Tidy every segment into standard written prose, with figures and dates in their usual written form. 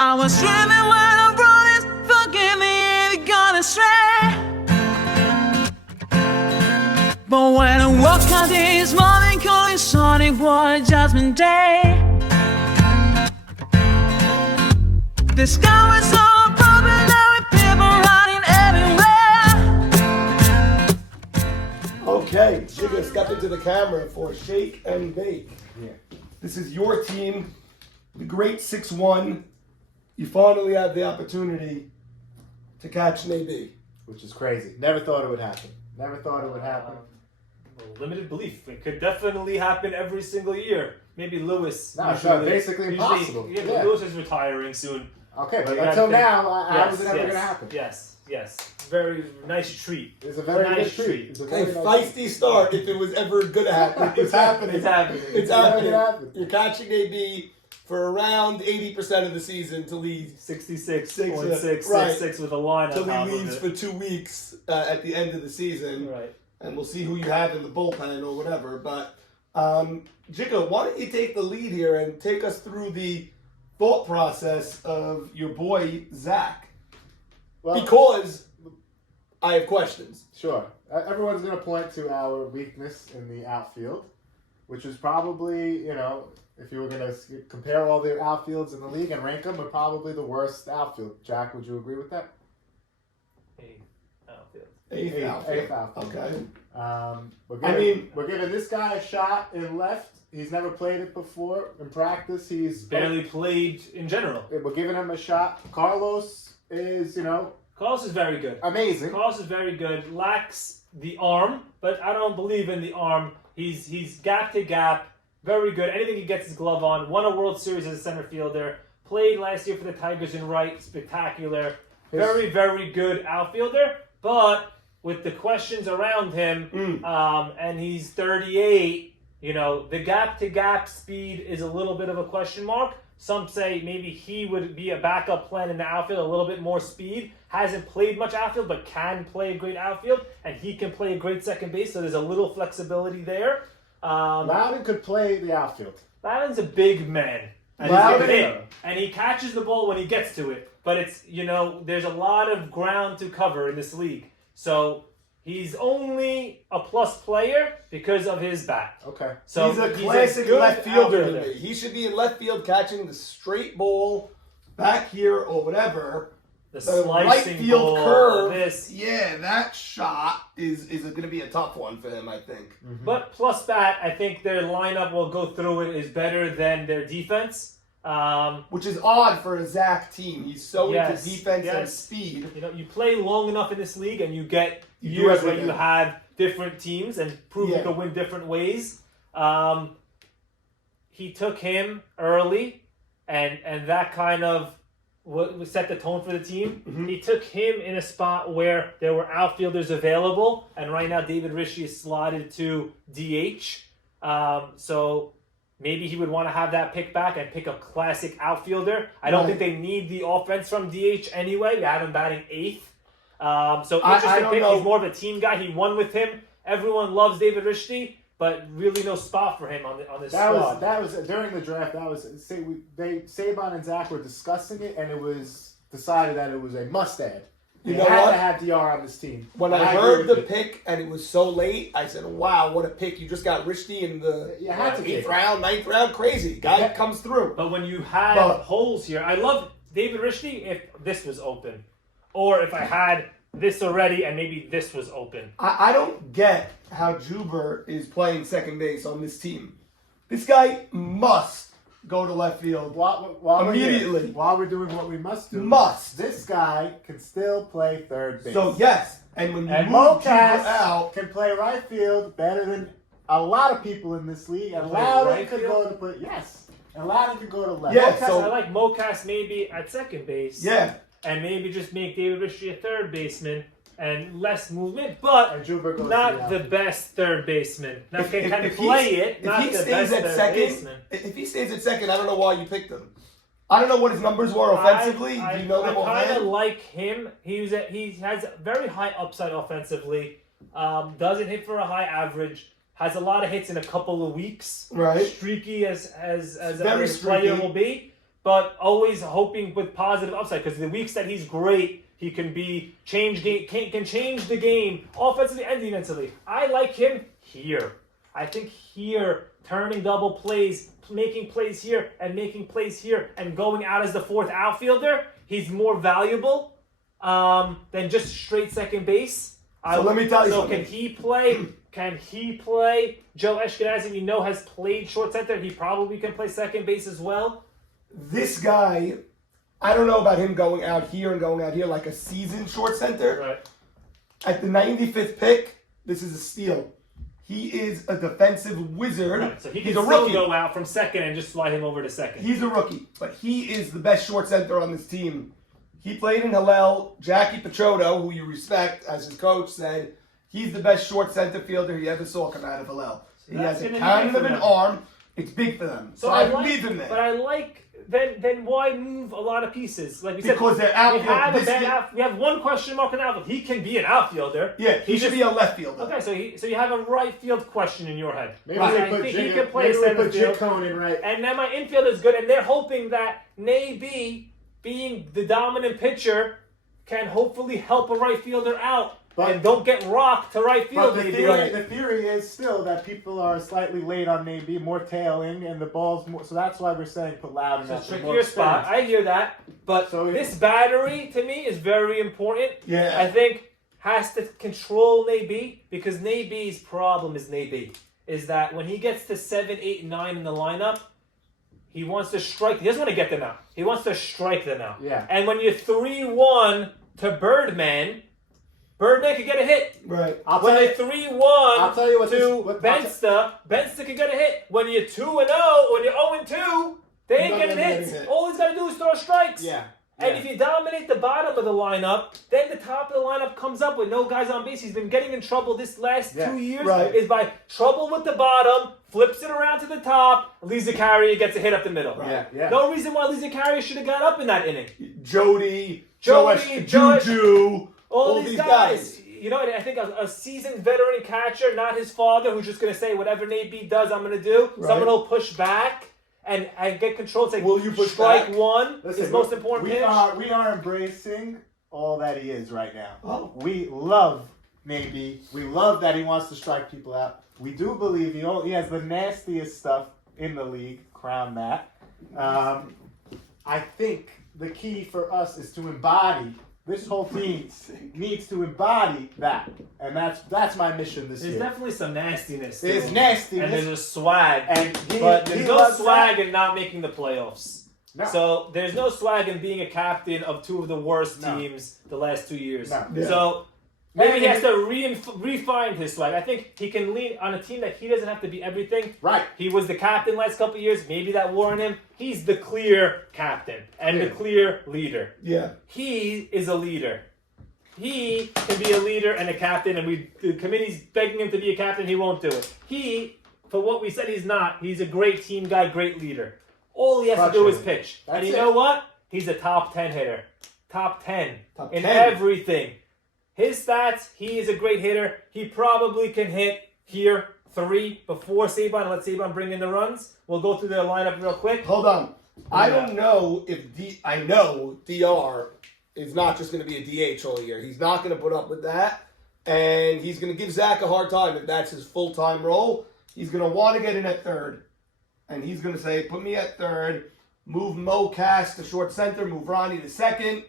I was dreaming when I wrote this. Forgive me if you're gonna stray. But when I woke up this morning, calling sunny boy, Jasmine Day. The sky was so popular with people running everywhere. Okay, Jigga, step into the camera for Shake and Bake. Yeah. This is your team, the great 6-1. You finally had the opportunity to catch an AB. Which is crazy. Never thought it would happen. Limited belief. It could definitely happen every single year. Maybe Lewis. No, it's basically impossible. Yeah, but Yeah. Lewis is retiring soon. Okay, but You until gotta now, think- how was it ever going to happen? Yes. Very nice treat. It's a very nice good treat. It's a Okay, very nice feisty start if it was ever going to happen. It's happening. It's happening. It's gonna happening. happen. You're catching AB for around 80% of the season till he 66.666 with a line till on top he leaves of for it. 2 weeks at the end of the season. Right. And we'll see who you have in the bullpen or whatever. But, Jigga, why don't you take the lead here and take us through the thought process of your boy, Zach? Well, Because I have questions. sure. Everyone's going to point to our weakness in the outfield, which is probably, if you were going to compare all the outfields in the league and rank them, we're probably the worst outfield. Jack, would you agree with that? Eighth outfield. Eighth outfield. Okay. We're giving this guy a shot in left. He's never played it before. In practice, he's Barely played in general. We're giving him a shot. Carlos is, Carlos is very good. amazing. Carlos is very good. Lacks the arm, but I don't believe in the arm. He's gap to gap. Very good. Anything he gets his glove on. Won a World Series as a center fielder. Played last year for the Tigers in right. Spectacular. Very, very good outfielder. But with the questions around him, and he's 38, the gap-to-gap speed is a little bit of a question mark. Some say maybe he would be a backup plan in the outfield, a little bit more speed. Hasn't played much outfield, but can play a great outfield, and he can play a great second base, so there's a little flexibility there. Loudon could play the outfield. Loudon's a big man. And Loudon- he's big, and he catches the ball when he gets to it. But it's, there's a lot of ground to cover in this league. So he's only a plus player because of his bat. Okay. So he's a classic good left fielder to outfielder. me. He should be in left field catching the straight ball back here or whatever. The The right slicing field ball, curve. this. Yeah, that shot is going to be a tough one for him, I think. But plus bat, I think their lineup, will go through it, is better than their defense. Which is odd for a Zach team. He's so Yes, into defense and yes. speed. You play long enough in this league, and you get You do years where everything. you have different teams and prove Yeah. you can win different ways. He took him early, and that kind of set the tone for the team. He took him in a spot where there were outfielders available, and right now David Rishi is slotted to DH. So maybe he would want to have that pick back and pick a classic outfielder. I don't think they need the offense from DH anyway. We have him batting 8th. So I interesting don't pick. know. He's more of a team guy. He won with him. Everyone loves David Rishi, but really no spot for him on this squad. That was during the draft. Saban and Zach were discussing it, and it was decided that it was a must-add. You They know had what? to have DR on this team. When I agree heard with the you. pick and it was so late, I said, wow, what a pick. You just got Richie in the You had to 8th take it. round, 9th round. Crazy. Guy Yeah. comes through. But when you have But- holes here, I love David Rishi if this was open. Or if I had this already and maybe this was open. I don't get how Juber is playing second base on this team. This guy must go to left field. While Immediately. while we're doing what we must do, Must. this guy can still play third base. So, yes. And when you And move Juber Mocas out, can play right field better than a lot of people in this league. And Play Loudon right could field? go to play. Yes, and Loudon could go to left. Yeah, Mocas, so- I like Mocas maybe at second base. yeah. And maybe just make David Rishi a third baseman and less movement, but And Juber goes to not the outfield. best third baseman. Now If- can if- kind of if play he's- it, if not he the stays best at third second, baseman. if he stays at second, I don't know why you picked him. I don't know what his numbers were offensively. Do you know them I kind of offhand? like him. He has very high upside offensively. Doesn't hit for a high average. Has a lot of hits in a couple of weeks. Right. Streaky as Very a player streaky. will be. but always hoping with positive upside because the weeks that he's great, he can change the game offensively and defensively. I like him here. I think here, turning double plays, making plays here and making plays here, and going out as the fourth outfielder, he's more valuable than just straight second base. So let me tell you something. Can he play? Joe Ashkenazi, we know, has played short center. He probably can play second base as well. This guy, I don't know about him going out here and going out here like a seasoned short center. Right. At the 95th pick, this is a steal. He is a defensive wizard. Right. So he can He's a still rookie. go out from second and just slide him over to second. He's a rookie, but he is the best short center on this team. He played in Hillel. Jackie Petroto, who you respect as his coach, said he's the best short center fielder he ever saw come out of Hillel. He has a kind of an arm. It's big for them. So I believe in that. But I like, then why move a lot of pieces? Like we said, because they're outfield. We have one question mark on outfield. He can be an outfielder. Yeah, he should be a left fielder. Okay, so you have a right field question in your head. Maybe I we think put he can play center field. Conan right. And then my infield is good, and they're hoping that Naby, being the dominant pitcher, can hopefully help a right fielder out. And don't get rocked to right field. But the theory is still that people are slightly late on maybe more tailing and the ball's more. So that's why we're saying put loud enough. It's a trickier spot. I hear that. But this battery, to me, is very important. Yeah. I think has to control Naby because Naby's problem is that when he gets to 7, 8, 9 in the lineup, he wants to strike. He doesn't want to get them out. He wants to strike them out. Yeah. And when you're 3-1 to Birdman could get a hit. Right. When you're 3-1 to Bensta could get a hit. When you're 2-0, when you're 0-2, they ain't getting hits. All he's got to do is throw strikes. Yeah. And if you dominate the bottom of the lineup, then the top of the lineup comes up with no guys on base. He's been getting in trouble this last 2 years. Right. Is by trouble with the bottom, flips it around to the top, Lisa Carrier gets a hit up the middle. Right. Yeah. No reason why Lisa Carrier should have got up in that inning. Jody, Josh, Juju, all these guys. You know, I think a seasoned veteran catcher, not his father, who's just going to say, whatever Naby does, I'm going to do. Right. Someone will push back and get control. Say, will you push strike back? one is most important pitch. We are embracing all that he is right now. Oh. We love Naby. We love that he wants to strike people out. We do believe he has the nastiest stuff in the league. Crown that. I think the key for us is to embody. This whole team needs to embody that, and that's my mission this year. There's definitely some nastiness. There's nastiness, and there's a swag, but there's he no swag in not making the playoffs. No. So there's no swag in being a captain of two of the worst teams the last 2 years. No. Yeah. So maybe he has to refine his swag. I think he can lean on a team that he doesn't have to be everything. Right. He was the captain last couple of years. Maybe that wore on him. He's the clear captain and the clear leader. Yeah. He is a leader. He can be a leader and a captain, and the committee's begging him to be a captain. He won't do it. For what we said he's not, he's a great team guy, great leader. All he has to do is pitch. That's and you it. know what? He's a top 10 hitter. Top 10 in 10. everything. His stats, he is a great hitter. He probably can hit here 3 before Saban. Let Saban bring in the runs. We'll go through their lineup real quick. Hold on. I don't know if I know DR is not just going to be a DH all year. He's not going to put up with that. And he's going to give Zach a hard time if that's his full-time role. He's going to want to get in at third. And he's going to say, put me at third, move Mo Cass to short center, move Ronnie to second,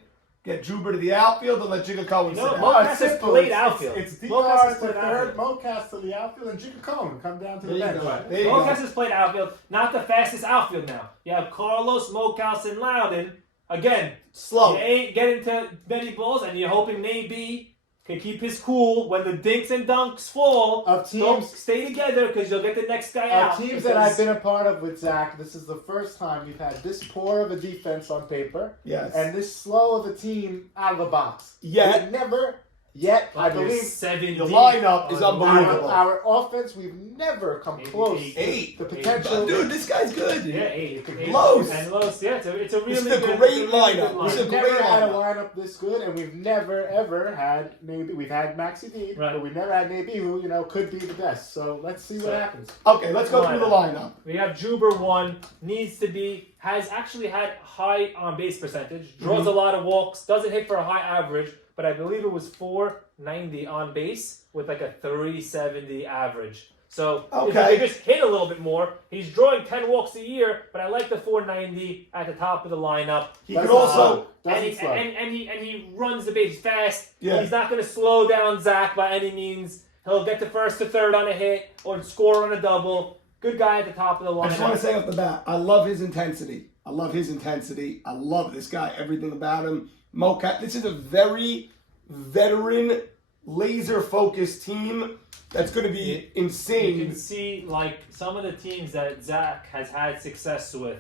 get Juber to the outfield, and let Jigga Cohen sit down. Mo Cass has played outfield. It's Mo Cass has DR to played third, outfield. Mo Cass to the outfield, and Jigga Cohen come down to the There you bench. go. There you Mo go. Cass has played outfield. Not the fastest outfield now. You have Carlos, Mocaus, and Loudon. Again, Slow. you ain't getting to many balls, and you're hoping Naby can keep his cool when the dinks and dunks fall. Of Don't teams- stay together because you'll get the next guy out. Teams that I've been a part of with Zach, this is the first time we've had this poor of a defense on paper Yes. and this slow of a team out of the box. Yet. We've never, yet, I believe, 7 The lineup is unbelievable. our offense, we've never come close. Eight. The potential. Dude, this guy's good. Yeah, 8. Los. And Los, yeah, it's a really This is a good great it's a really lineup. good This is a We've great never had a lineup. lineup this good, and we've never ever had maybe we've had Maxi D, Right. but we've never had Naby, who could be the best. So let's see what happens. Okay, let's go through the lineup. We have Juber 1, needs to be has actually had high on base percentage, draws a lot of walks, doesn't hit for a high average, but I believe it was 490 on base with like a 370 average. So if he could just hit a little bit more, he's drawing 10 walks a year, but I like the 490 at the top of the lineup. He could also and he runs the base fast. Yeah. He's not going to slow down Zach by any means. He'll get to first to third on a hit or score on a double. Good guy at the top of the lineup. I just want to say off the bat, I love his intensity. I love this guy, everything about him. Mocat, this is a very veteran, laser-focused team that's going to be insane. You can see, like, some of the teams that Zach has had success with,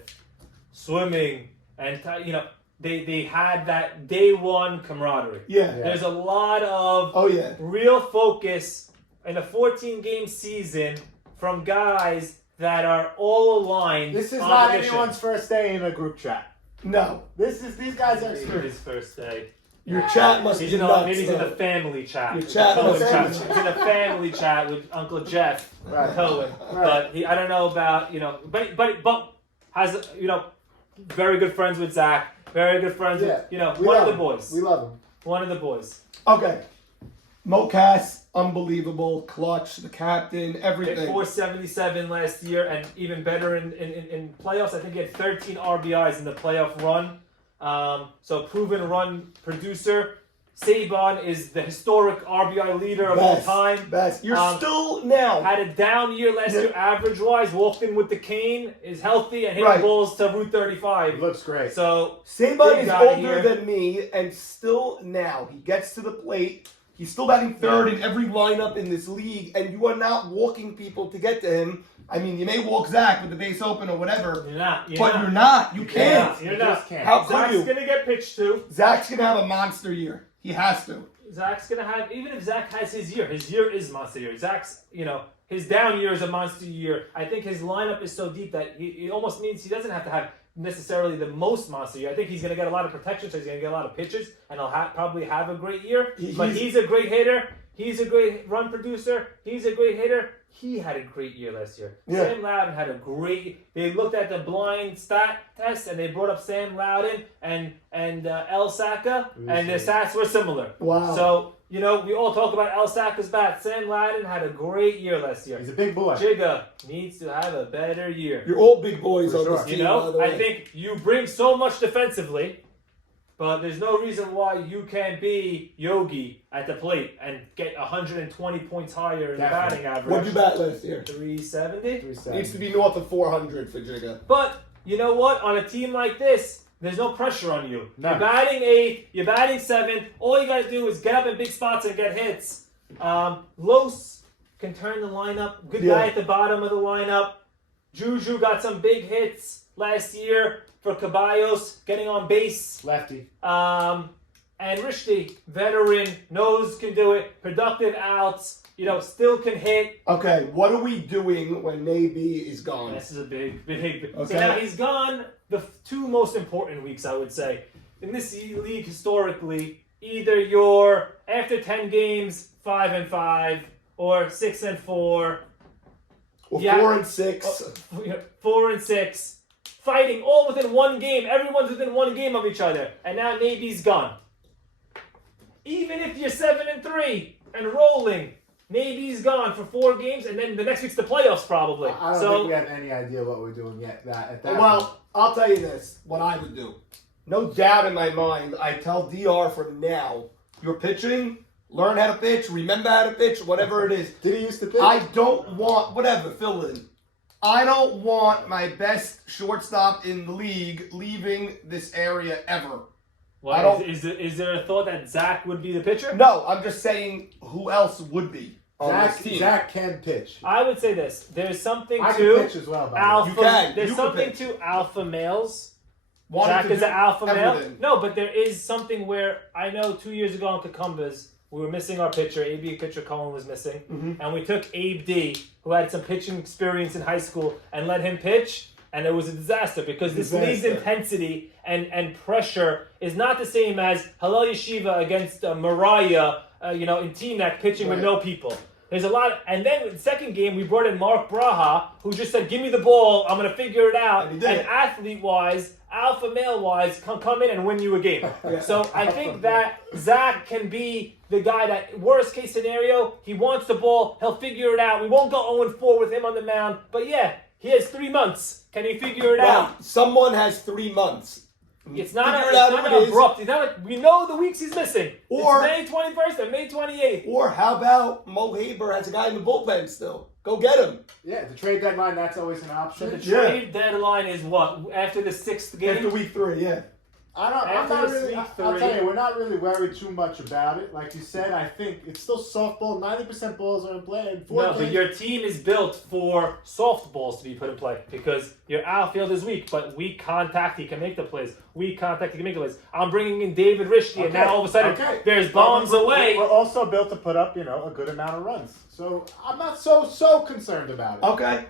swimming, and, you know, they had that day one camaraderie. Yeah. There's a lot of real focus in a 14-game season from guys that are all aligned. This is not anyone's first day in a group chat. No. These guys are His experienced. first day. Your chat must He's be in nuts. maybe he's in the family chat. Your chat Cohen must chat. be- He's in a family chat with Uncle Jeff Cohen. But I don't know about, you know, but has, you know, very good friends with Zach. Very good friends with, you know, one of the boys. We love him. One of the boys. Okay. Mocas, unbelievable, clutch, the captain, Hit everything. 477 last year, and even better in playoffs. I think he had 13 RBIs in the playoff run. So proven run producer. Saban is the historic RBI leader of all time. Best. You're still now. Had a down year last year, average-wise. Walked in with the cane, is healthy, and hitting balls to Route 35. He looks great. So Saban is older here. than me, and still now he gets to the plate. He's still batting third in every lineup in this league, and you are not walking people to get to him. I mean, you may walk Zach with the base open or whatever, You're not. you're not. You can't. You're You not. just can't. How could Zach's you? gonna get pitched to. Zach's gonna have a monster year. He has to. Zach's gonna have, even if Zach has his year is monster year. Zach's, you know, his down year is a monster year. I think his lineup is so deep that it almost means he doesn't have to have necessarily the most monster year. I think he's gonna get a lot of protection, so he's gonna get a lot of pitches, and he'll probably have a great year. But he's a great hitter. He's a great run producer. He's a great hitter. He had a great year last year. Yeah. Sam Loudon had a great. They looked at the blind stat test and they brought up Sam Loudon and El Saka, and their stats were similar. Wow. So you know we all talk about El Saka's bat. Sam Loudon had a great year last year. He's a big boy. Jigga needs to have a better year. You're all big boys on sure. this team. You by know, the way. I think you bring so much defensively, but there's no reason why you can't be Yogi at the plate and get 120 points higher in the batting average. What'd you bat last year? 370? Needs to be north of 400 for Jigga. But you know what? On a team like this, there's no pressure on you. No. You're batting 8th, you're batting 7th. All you got to do is get up in big spots and get hits. Los can turn the lineup. Good guy at the bottom of the lineup. Juju got some big hits last year for Caballos, getting on base. Lefty. And Rishti, veteran, knows can do it. Productive outs, you know, still can hit. Okay, what are we doing when Naby is gone? This is a big. Okay. So now he's gone the two most important weeks, I would say. In this league, historically, either you're after 10 games, 5-5, or 6-4, Or 4-6. 4-6, fighting all within one game. Everyone's within one game of each other, and now Naby's gone. Even if you're 7-3 and rolling, Naby's gone for 4 games, and then the next week's the playoffs probably. I don't think we have any idea what we're doing yet. At that point. Well, I'll tell you this, what I would do. No doubt in my mind, I tell DR from now, you're pitching, learn how to pitch, remember how to pitch, whatever it is. Did he used to pitch? I don't want, whatever, fill in. I don't want my best shortstop in the league leaving this area ever. I don't- Is there a thought that Zach would be the pitcher? No, I'm just saying who else would be on Zach, this team. Zach can pitch. I would say this. There's something I to can pitch as well. By the way. alpha. You can. There's You can something pitch. to alpha males. Wanted Zach to is do an alpha male. everything. No, but there is something where I know 2 years ago on Cucumbers, we were missing our pitcher. AB pitcher Cohen was missing. Mm-hmm. And we took Abe D, who had some pitching experience in high school, and let him pitch. And it was a disaster because this league's intensity and pressure is not the same as Hillel Yeshiva against Mariah, in Teaneck pitching with no people. There's a lot, and then in the second game we brought in Mark Braha, who just said, "Give me the ball, I'm gonna figure it out." And he did. Athlete-wise, alpha male-wise, come in and win you a game. Yeah. So I think that Zach can be the guy that, worst case scenario, he wants the ball, he'll figure it out. We won't go 0-4 with him on the mound, but yeah, he has 3 months. Can he figure it out? Right. Someone has 3 months. It's not, Figure it out if it is. abrupt. It's not like we know the weeks he's missing. Or- it's May 21st and May 28th. Or how about Mo Haber has a guy in the bullpen still? Go get him. Yeah, the trade deadline, that's always an So option. the Yeah. trade deadline is what? After the 6th game? After week 3, yeah. I'm After not this really. week I'll three- tell you, we're not really worried too much about it. Like you said, I think it's still softball. 90% balls are in play. And No, but your team is built for softballs to be put in play because your outfield is weak, but weak contact, he can make the plays. Weak contact, he can make the plays. I'm bringing in David Rishke, and now all of a sudden there's bombs away. We're also built to put up, a good amount of runs. So I'm not so concerned about it. Okay.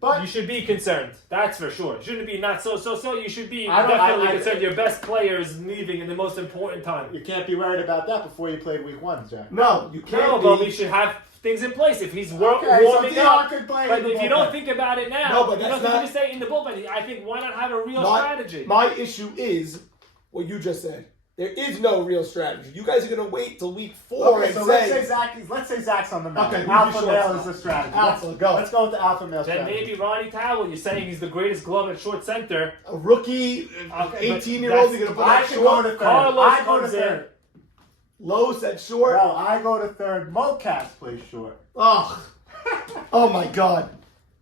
But You should be concerned. That's for sure. You shouldn't be not so. You should be I don't- definitely I- concerned. Your best player is leaving in the most important time. you can't be worried about that before you play week 1, Jack. No, you can't No, but be. we should have things in place. If he's Okay, warming so up, Dion could play but in the if you don't bullpen. think about it now, No, but you that's don't not- think to stay in the bullpen. I think why not have a real My- strategy? My issue is what you just said. There is no real strategy. You guys are going to wait till week 4 Okay, and so say, let's say Zach's on the mound. Okay, Alpha we male should. is the strategy. Alpha, go. Let's go with the alpha male Then strategy. maybe Ronnie Towell. You're saying he's the greatest glove at short center. a rookie, Okay, but 18-year-old, that's- you're going to put I that can go to short. third. Carlos I go to comes in. third. Los at short. Well, I go to third. Mocas plays short. Ugh. Oh, my God.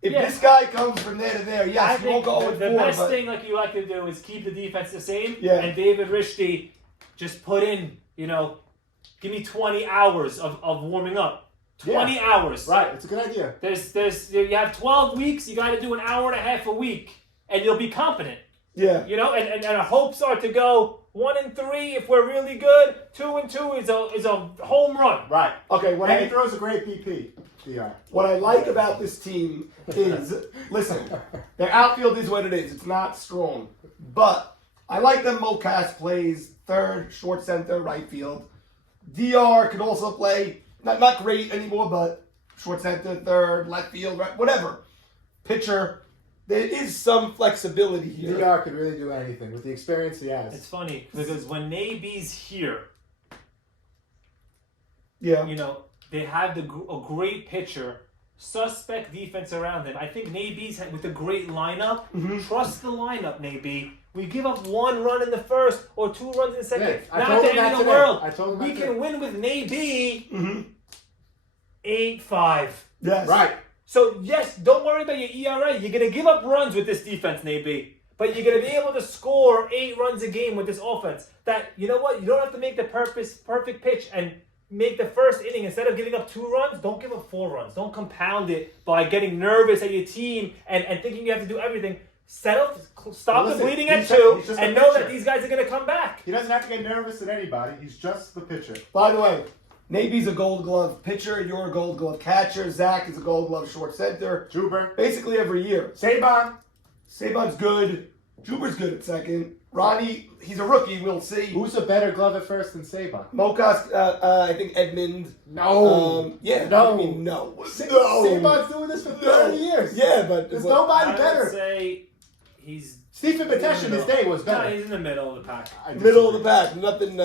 If Yeah. this guy comes from there to there, I yes, you won't think go with the 4, best but thing like you like to do is keep the defense the same. Yeah. And David Rishke just put in, give me 20 hours of warming up. 20 hours. Right, it's a good idea. You have 12 weeks. You got to do an hour and a half a week, and you'll be competent. yeah. And our hopes are to go 1-3 if we're really good. 2-2 is a home run. Right. Okay, And he throws a great BP. DR. What I like about this team is, listen, their outfield is what it is. It's not strong. But I like that Mocas plays third, short center, right field. DR could also play, not great anymore, but short center, third, left field, right, whatever. Pitcher. There is some flexibility here. DR could really do anything with the experience he has. It's funny because when Naby's here, Yeah. they have a great pitcher, suspect defense around him. I think Naby's with a great lineup. Trust the lineup, Naby. We give up 1 run in the first or 2 runs in the second. Yeah, I Not told the him that end of the today. world. I told him we that can today. win with Naby Mm-hmm. 8-5. Yes. Right. So, yes, don't worry about your ERA. You're going to give up runs with this defense, Naby. But you're going to be able to score 8 runs a game with this offense. That, you know what? You don't have to make the perfect pitch and make the first inning. Instead of giving up 2 runs, don't give up 4 runs. Don't compound it by getting nervous at your team and thinking you have to do everything. Stop Listen, the bleeding at he's 2 just a and know that pitcher. these guys are going to come back. He doesn't have to get nervous at anybody. He's just the pitcher. By the way, Naby's a Gold Glove pitcher. You're a Gold Glove catcher. Zach is a Gold Glove short center. Juber. Basically every year. Saban. Saban's good. Juber's good at second. Ronnie, he's a rookie. We'll see. Who's a better glove at first than Saban? Mocas, I think Edmund. No. Yeah. No. I mean, no. No. Saban's doing this for 30 years. Yeah, but There's but- nobody I would better. say he's Stephen Matesh in his day was No, better. he's in the middle of the pack. I middle of the disagree. pack. Nothing.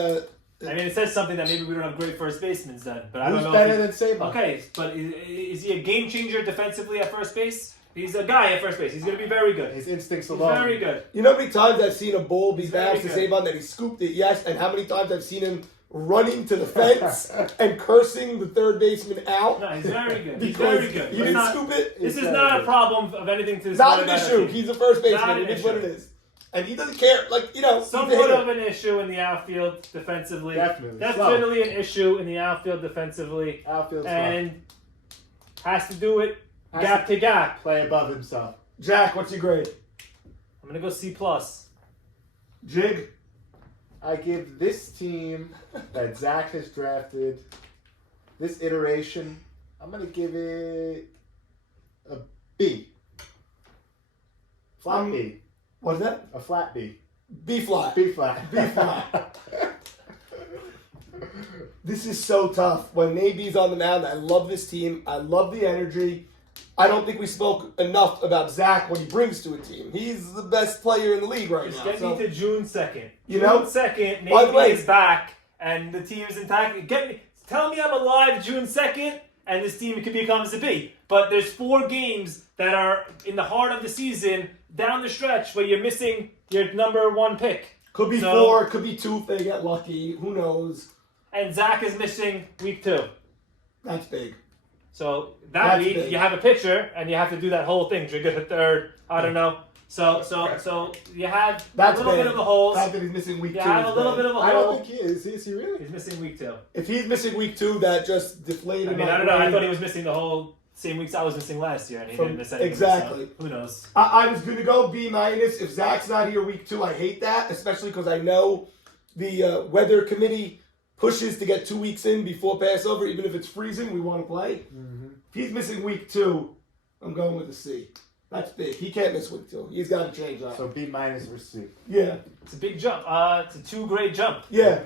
I mean, it says something that maybe we don't have great first basemen then, but I don't Who's know. better if than Saban? Okay, but is he a game changer defensively at first base? He's a guy at first base. He's going to be very good. His instincts He's alone. very good. You know how many times I've seen a ball be very bounced to good. Saban that he scooped it? Yes. And how many times I've seen him running to the fence and cursing the third baseman out? No, he's very good. He's Because very good. he Let's didn't not- scoop it. This is very not a good. problem of anything to Not an about our issue. team. He's a first Not baseman. an It is what it issue. is. And he doesn't care. Like, he's a Somewhat hitter. of an issue in the outfield defensively. Definitely. Definitely an issue in the outfield defensively. Outfield's And has to do it Has gap to gap. play above himself. Jack, what's your grade? I'm going to go C+. Jig? I give this team that Zach has drafted, this iteration, I'm going to give it a B. Flat B. What is that? A flat B. B flat. B flat. B flat. This is so tough. When Naby's on the mound, I love this team. I love the energy. I don't think we spoke enough about Zach, what he brings to a team. He's the best player in the league right Just now. get me to June 2nd. You know? June 2nd, By the Navy way- is back, and the team is intact. Tell me I'm alive June 2nd, and this team becomes a B. But there's 4 games that are in the heart of the season, down the stretch, where you're missing your number 1 pick. Could be 4, could be 2 if they get lucky. Who knows? And Zach is missing week 2. That's big. So that That's week big. you have a pitcher and you have to do that whole thing. Trigger the third. I don't know. So you have That's a little bit of a hole. The fact that he's missing week 2. You have a is little bad. bit of a I don't hole. think he is. Is he really? He's missing week 2. If he's missing week 2, that just deflated. I mean, my I don't know. I brain. thought he was missing the whole same weeks I was missing last year, and he didn't miss anything. Exactly. So who knows? I was going to go B-. If Zach's not here week 2, I hate that, especially because I know the weather committee pushes to get 2 weeks in before Passover. Even if it's freezing, we want to play. Mm-hmm. If he's missing week 2, I'm going with a C. That's big. He can't miss week 2. He's got to change that. So B- or C. Yeah. It's a big jump. It's a 2-grade jump. Yeah.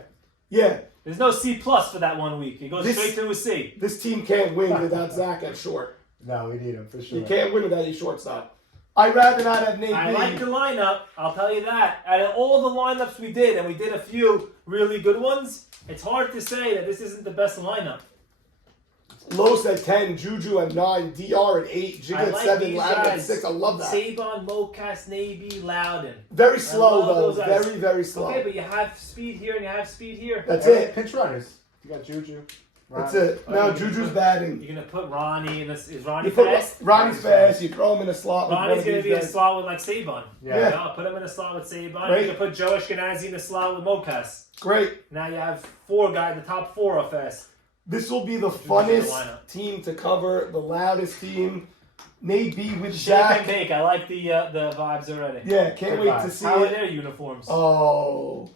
Yeah. There's no C plus for that 1 week. It goes This- straight to a C. This team can't win without Zach at short. No, we need him for sure. You can't win without your shortstop. I'd rather not have Nate I B. like the lineup. I'll tell you that. Out of all the lineups we did, and we did a few really good ones, it's hard to say that this isn't the best lineup. Los at 10, Juju at 9, DR at 8, Jig I at like 7, these Lavin at guys. 6. I love that. Saban, Mokas, Navy, Loudon. Very slow, love those though. guys. Very, very slow. Okay, but you have speed here and you have speed here. That's Hey, it. Pinch runners. You got Juju. That's Ronnie. it. Now Juju's batting. You're gonna put Ronnie in this. Is Ronnie You put fast? Ronnie's fast. You throw him in a slot. with Ronnie's one of gonna these be in a guys. slot with like Saban. Yeah. You know, put him in a slot with Saban. Great. You can put Joe Ashkenazi in a slot with Mokas. Great. Now you have 4 guys. The top 4 are fast. This will be the Juju's funnest in the lineup. team to cover, the loudest team. Nate B with Shake and Zach. cake. I like the vibes already. Yeah, can't Good wait vibes. to see How are it. their uniforms? Oh,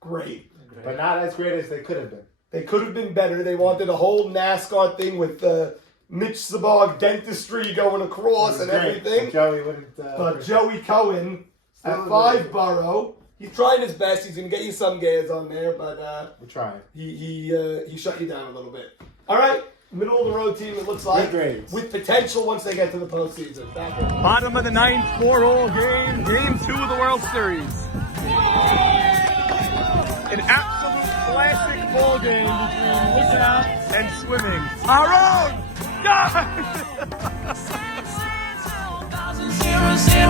great. But not as great as they could have been. They could have been better. They wanted a whole NASCAR thing with Mitch Sabag dentistry going across and Great. everything. Joey wouldn't. But Joey Cohen at Still 5 borough. He's trying his best. He's going to get you some gas on there, but We're trying. he shut you down a little bit. All right, middle of the road team, it looks like. Good grades. With potential once they get to the postseason. Back in. Bottom of the 9th, 4-all game, game 2 of the World Series. An absolute classic ball game between Lookout and Swimming. Our own! God! 0-0.